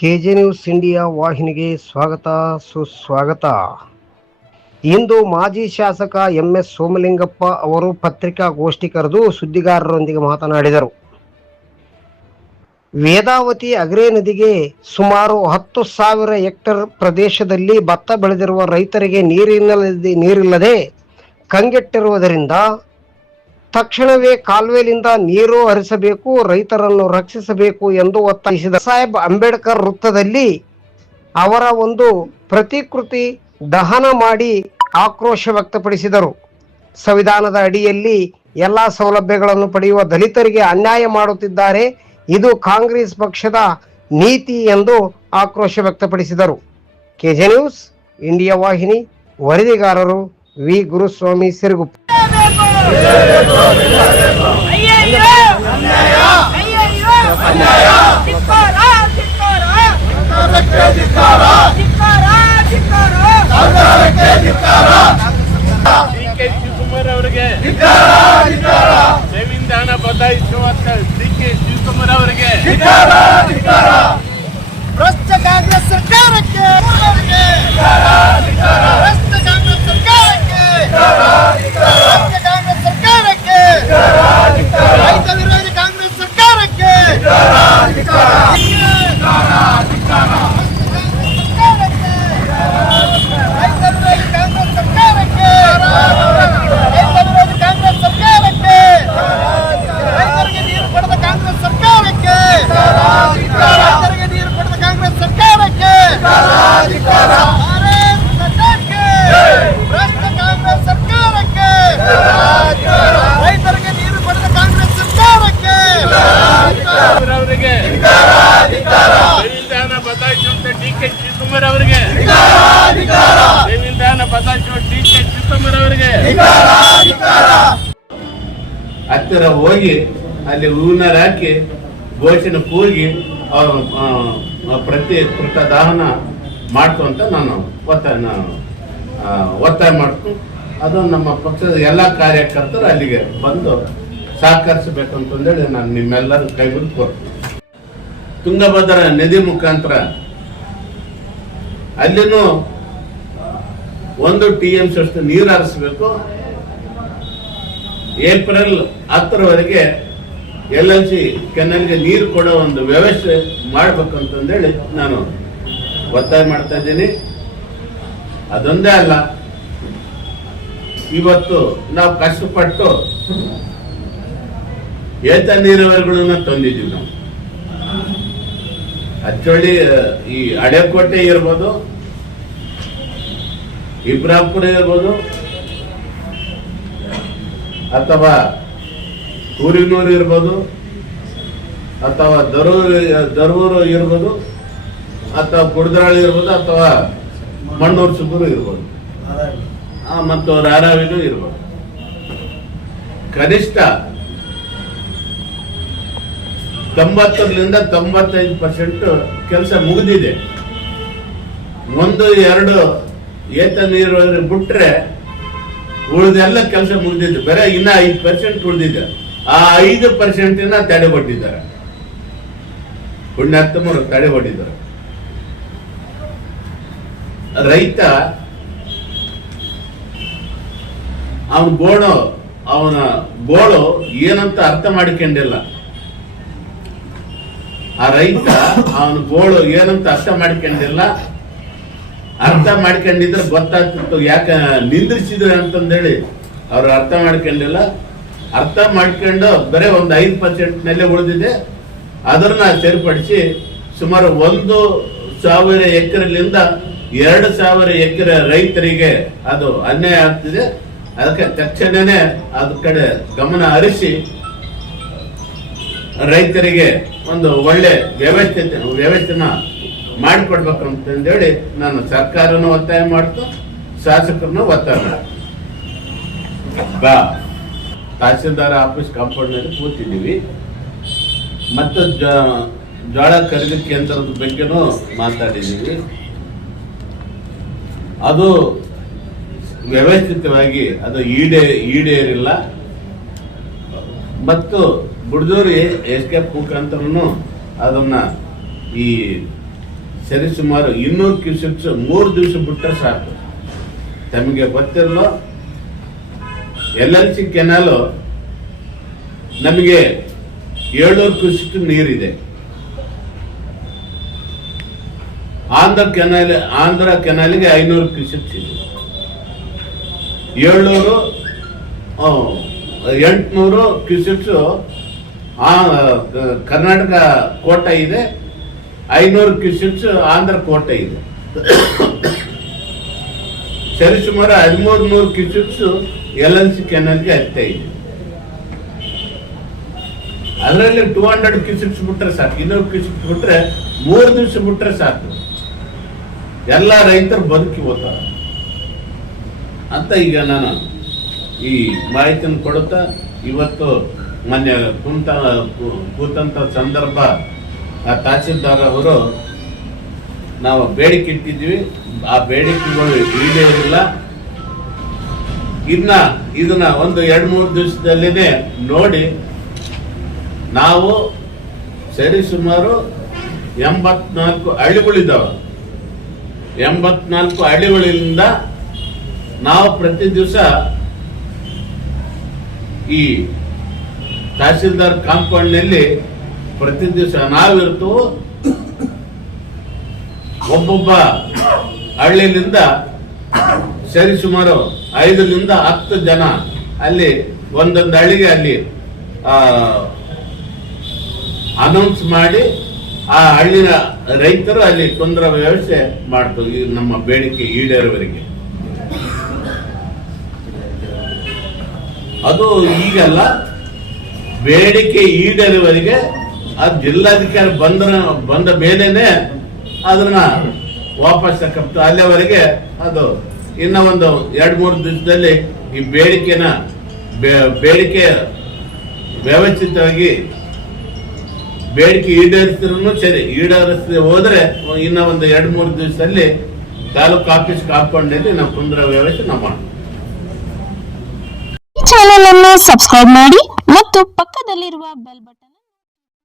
K J news India ವಾಹಿನಿಗೆ ಸ್ವಾಗತ ಸುಸ್ವಾಗತ. ಇಂದು ಮಾಜಿ ಶಾಸಕ ಎಂಎಸ್ ಸೋಮಲಿಂಗಪ್ಪ ಅವರು ಪತ್ರಿಕಾಗೋಷ್ಠಿ ಕರೆದು ಸುದ್ದಿಗಾರರೊಂದಿಗೆ ಮಾತನಾಡಿದರು. ವೇದಾವತಿ ಅಗ್ರೇ ನದಿಗೆ ಸುಮಾರು 10,000 ಹೆಕ್ಟೇರ್ ಪ್ರದೇಶದಲ್ಲಿ ಭತ್ತ ಬೆಳೆದಿರುವ ರೈತರಿಗೆ ನೀರಿಲ್ಲದೆ ಕಂಗೆಟ್ಟಿರುವುದರಿಂದ ತಕ್ಷಣವೇ ಕಾಲುವೆಯಿಂದ ನೀರು ಹರಿಸಬೇಕು, ರೈತರನ್ನು ರಕ್ಷಿಸಬೇಕು ಎಂದು ಒತ್ತಾಯಿಸಿದ ಸಾಹೇಬ್ ಅಂಬೇಡ್ಕರ್ ವೃತ್ತದಲ್ಲಿ ಅವರ ಒಂದು ಪ್ರತಿಕೃತಿ ದಹನ ಮಾಡಿ ಆಕ್ರೋಶ ವ್ಯಕ್ತಪಡಿಸಿದರು. ಸಂವಿಧಾನದ ಅಡಿಯಲ್ಲಿ ಎಲ್ಲ ಸೌಲಭ್ಯಗಳನ್ನು ಪಡೆಯುವ ದಲಿತರಿಗೆ ಅನ್ಯಾಯ ಮಾಡುತ್ತಿದ್ದಾರೆ, ಇದು ಕಾಂಗ್ರೆಸ್ ಪಕ್ಷದ ನೀತಿ ಎಂದು ಆಕ್ರೋಶ ವ್ಯಕ್ತಪಡಿಸಿದರು. ಕೆಜೆ ನ್ಯೂಸ್ ಇಂಡಿಯಾ ವಾಹಿನಿ ವರದಿಗಾರರು ವಿ ಗುರುಸ್ವಾಮಿ ಸಿರುಗುಪ್ಪ. ಸಂವಿಧಾನ ಬದಲಾಯಿಸುವ ಡಿ.ಕೆ. ಶಿವಕುಮಾರ್ ಅವರಿಗೆ ಭ್ರಷ್ಟ ಕಾಂಗ್ರೆಸ್ ಸರ್ಕಾರಕ್ಕೆ, ಭ್ರಷ್ಟ ಕಾಂಗ್ರೆಸ್ ಸರ್ಕಾರಕ್ಕೆ, ಭ್ರಷ್ಟ ಕಾಂಗ್ರೆಸ್ ಸರ್ಕಾರಕ್ಕೆ, ರೈತ ವಿರೋಧಿ ಕಾಂಗ್ರೆಸ್ ಸರ್ಕಾರಕ್ಕೆ, ಸಂವಿಧಾನ ಬದಲಾಯಿಸುವಂತ ಡಿ.ಕೆ. ಶಿವಕುಮಾರ್ ಅವರಿಗೆ, ಸಂವಿಧಾನ ಬದಲಾಯಿಸುವ ಡಿ.ಕೆ. ಶಿವಕುಮಾರ್ ಅವರಿಗೆ ಹತ್ತಿರ ಹೋಗಿ ಅಲ್ಲಿ ಹೂವಿನ ಹಾಕಿ ಘೋಷಣೆ ಕೂಗಿ ಪ್ರತಿಕೃತ ದಹನ ಮಾಡ್ತು ಅಂತ ನಾನು ಒತ್ತಾಯ ಮಾಡ್ತು. ಅದು ನಮ್ಮ ಪಕ್ಷದ ಎಲ್ಲ ಕಾರ್ಯಕರ್ತರು ಅಲ್ಲಿಗೆ ಬಂದು ಸಹಕರಿಸಬೇಕಂತಂದೇಳಿ ನಾನು ನಿಮ್ಮೆಲ್ಲರೂ ಕೈ ಮುಗಿದು ಕೊಡ್ತೀನಿ. ತುಂಗಭದ್ರಾ ನದಿ ಮುಖಾಂತರ ಅಲ್ಲಿನೂ 1 TMC ಅಷ್ಟು ನೀರು ಹರಿಸಬೇಕು. ಏಪ್ರಿಲ್ 10ರವರೆಗೆ LNC ಕೆನಲ್ಗೆ ನೀರು ಕೊಡೋ ಒಂದು ವ್ಯವಸ್ಥೆ ಮಾಡ್ಬೇಕಂತಂದೇಳಿ ನಾನು ಒತ್ತಾಯ ಮಾಡ್ತಾ ಇದ್ದೀನಿ. ಅದೊಂದೇ ಅಲ್ಲ, ಇವತ್ತು ನಾವು ಕಷ್ಟಪಟ್ಟು ಏತ ನೀರಾವರಿಗಳನ್ನ ತಂದಿದ್ದೀವಿ. ನಾವು ಅಚ್ಚೊಳ್ಳಿ ಈ ಹಳೆಕೋಟೆ ಇರ್ಬೋದು, ಇಬ್ರಾಪುರ ಇರ್ಬೋದು, ಅಥವಾ ಊರಿನೂರು ಇರ್ಬೋದು, ಅಥವಾ ದರೂರು ಇರ್ಬೋದು, ಅಥವಾ ಕುಡ್ದರಾಳಿ ಇರ್ಬೋದು, ಅಥವಾ ಮಣ್ಣೂರು ಸುಗೂರು ಇರ್ಬೋದು, ಮತ್ತು ರಾರಾವಿನೂ ಇರ್ಬೋದು. ಕನಿಷ್ಠ 90ರಿಂದ 95% ಕೆಲಸ ಮುಗಿದಿದೆ. 1-2 ಏತ ನೀರು ಬಿಟ್ರೆ ಉಳಿದೆಲ್ಲ ಕೆಲಸ ಮುಗಿದಿದೆ. ಬೇರೆ ಇನ್ನ 5% ಉಳಿದಿದೆ. ಆ 5% ತಡೆಗಟ್ಟಿದ್ದಾರೆ, ಪುಣ್ಯಾತ್ಮರು ತಡೆಗಟ್ಟಿದ್ದಾರೆ. ರೈತ ಅವನ ಗೋಳು ಏನಂತ ಅರ್ಥ ಮಾಡಿಕೊಂಡಿಲ್ಲ. ಆ ರೈತ ಅವನ ಗೋಳು ಏನಂತ ಅರ್ಥ ಮಾಡ್ಕೊಂಡಿಲ್ಲ. ಅರ್ಥ ಮಾಡ್ಕೊಂಡಿದ್ರೆ ಗೊತ್ತಾಗ್ತಿತ್ತು ಯಾಕೆ ನಿಂದ್ರಿಸಿದ್ರು ಅಂತಂದೇಳಿ. ಅವ್ರು ಅರ್ಥ ಮಾಡ್ಕೊಂಡಿಲ್ಲ. ಅರ್ಥ ಮಾಡ್ಕೊಂಡು ಬರೀ ಒಂದು 5% ಉಳಿದಿದೆ. ಅದನ್ನ ಸೇರ್ಪಡಿಸಿ ಸುಮಾರು 1,000 ಎಕರೆಲಿಂದ 2,000 ಎಕರೆ ರೈತರಿಗೆ ಅದು ಅನ್ಯಾಯ ಆಗ್ತಿದೆ. ಅದಕ್ಕೆ ತಕ್ಷಣನೇ ಅದ್ರ ಕಡೆ ಗಮನ ಹರಿಸಿ ರೈತರಿಗೆ ಒಂದು ಒಳ್ಳೆ ವ್ಯವಸ್ಥೆನ ಮಾಡಿಕೊಡ್ಬೇಕು ಅಂತಂದೇಳಿ ನಾನು ಸರ್ಕಾರನ ಒತ್ತಾಯ ಮಾಡ್ತು, ಶಾಸಕರನ್ನ ಒತ್ತಾಯ ಮಾಡ್ತು. ತಹಸೀಲ್ದಾರ್ ಆಫೀಸ್ ಕಾಂಪೌಂಡ್ ನಲ್ಲಿ ಕೂತಿದ್ದೀವಿ. ಮತ್ತು ಜೋಳ ಖರೀದಿ ಕೇಂದ್ರದ ಬಗ್ಗೆನೂ ಮಾತಾಡಿದ್ದೀವಿ. ಅದು ವ್ಯವಸ್ಥಿತವಾಗಿ ಅದು ಈಡೇರಿಲ್ಲ. ಮತ್ತು ಬುಡ್ದೂರು ಎಸ್ಕೇಪ್ ಮುಖಾಂತರನು ಅದನ್ನ ಈ ಸರಿಸುಮಾರು 200 ಕ್ಯೂಸೆಕ್ಸ್ 3 ದಿವಸ ಬಿಟ್ಟರೆ ಸಾಕು. ತಮಗೆ ಗೊತ್ತಿರಲು LLC ಕೆನಾಲು ನಮಗೆ 700 ಕ್ಯೂಸೆಕ್ ನೀರಿದೆ. ಆಂಧ್ರ ಕೆನಾಲಿಗೆ 500 ಕ್ಯೂಸೆಕ್ಸ್ ಇದೆ. 800 ಕ್ಯೂಸೆಕ್ಸ್ ಕರ್ನಾಟಕ ಕೋಟ ಇದೆ. 500 ಕ್ಯೂಸೆಕ್ಸ್ ಆಂಧ್ರ ಕೋಟ ಇದೆ. ಸರಿಸುಮಾರು 1300 ಕ್ಯೂಸೆಕ್ಸ್ LLC ಕೆನಾಲ್ಗೆ ಹತ್ತಾ ಇದೆ. ಅದರಲ್ಲಿ 200 ಕ್ಯೂಸೆಕ್ಸ್ ಬಿಟ್ರೆ ಸಾಕು. 200 ಕ್ಯೂಸೆಕ್ಸ್ ಬಿಟ್ರೆ 3 ದಿವಸ ಬಿಟ್ರೆ ಸಾಕು, ಎಲ್ಲ ರೈತರು ಬದುಕಿ ಹೋಗ್ತಾರೆ ಅಂತ ಈಗ ನಾನು ಈ ಮಾಹಿತಿಯನ್ನು ಕೊಡುತ್ತಾ, ಇವತ್ತು ಮೊನ್ನೆ ಕೂತಂತ ಸಂದರ್ಭ ತಹಸೀಲ್ದಾರ್ ಅವರು ನಾವು ಬೇಡಿಕೆ ಇಟ್ಟಿದ್ವಿ, ಆ ಬೇಡಿಕೆಗಳು ಈಡೇರಿಲ್ಲ. ಇದನ್ನ ಒಂದು 2-3 ದಿವಸದಲ್ಲೇ ನೋಡಿ ನಾವು ಸರಿಸುಮಾರು 84 ಹಳ್ಳಿಗಳಿದ್ದಾವೆ. 84 ಹಳ್ಳಿಗಳಿಂದ ನಾವು ಪ್ರತಿ ದಿವಸ ಈ ತಹಸೀಲ್ದಾರ್ ಕಾಂಪೌಂಡ್ನಲ್ಲಿ ಪ್ರತಿ ದಿವಸ ನಾವಿರ್ತವು. ಒಬ್ಬೊಬ್ಬ ಹಳ್ಳಿಯಿಂದ ಸರಿಸುಮಾರು 5ರಿಂದ 10 ಜನ ಅಲ್ಲಿ ಒಂದೊಂದು ಹಳ್ಳಿಗೆ ಅಲ್ಲಿ ಅನೌನ್ಸ್ ಮಾಡಿ ಆ ಹಳ್ಳಿನ ರೈತರು ಅಲ್ಲಿ ತೊಂದರೆ ವ್ಯವಸ್ಥೆ ಮಾಡ್ತಾರೆ ನಮ್ಮ ಬೇಡಿಕೆ ಈಡೇರುವವರೆಗೆ. ಅದು ಈಗಲ್ಲ, ಬೇಡಿಕೆ ಈಡೇರುವವರೆಗೆ ಆ ಜಿಲ್ಲಾಧಿಕಾರಿ ಬಂದ ಮೇಲೇನೆ ಅದನ್ನ ವಾಪಸ್ ತಕ್ಕಂತ. ಅಲ್ಲಿವರೆಗೆ ಅದು ಇನ್ನ ಒಂದು 2-3 ದಿವಸದಲ್ಲಿ ಈ ಬೇಡಿಕೆ ವ್ಯವಸ್ಥಿತವಾಗಿ ಬೇಡಿಕೆ ಈಡೇರಿಸಿದ್ರು ಸರಿ, ಈಡೇರಿಸದೆ ಹೋದ್ರೆ ಇನ್ನ ಒಂದು 2-3 ದಿವಸದಲ್ಲಿ ತಾಲೂಕು ಆಫೀಸ್ ಕಾಂಪೌಂಡ್ ನಲ್ಲಿ ನಾವು ಕುಂದ್ರ ವ್ಯವಸ್ಥೆ ನಾವು ಮಾಡ್ತೀವಿ. ಚಾನೆಲ್ ಅನ್ನು ಸಬ್ಸ್ಕ್ರೈಬ್ ಮಾಡಿ ಮತ್ತು ಪಕ್ಕದಲ್ಲಿರುವ ಬೆಲ್ ಬಟನ್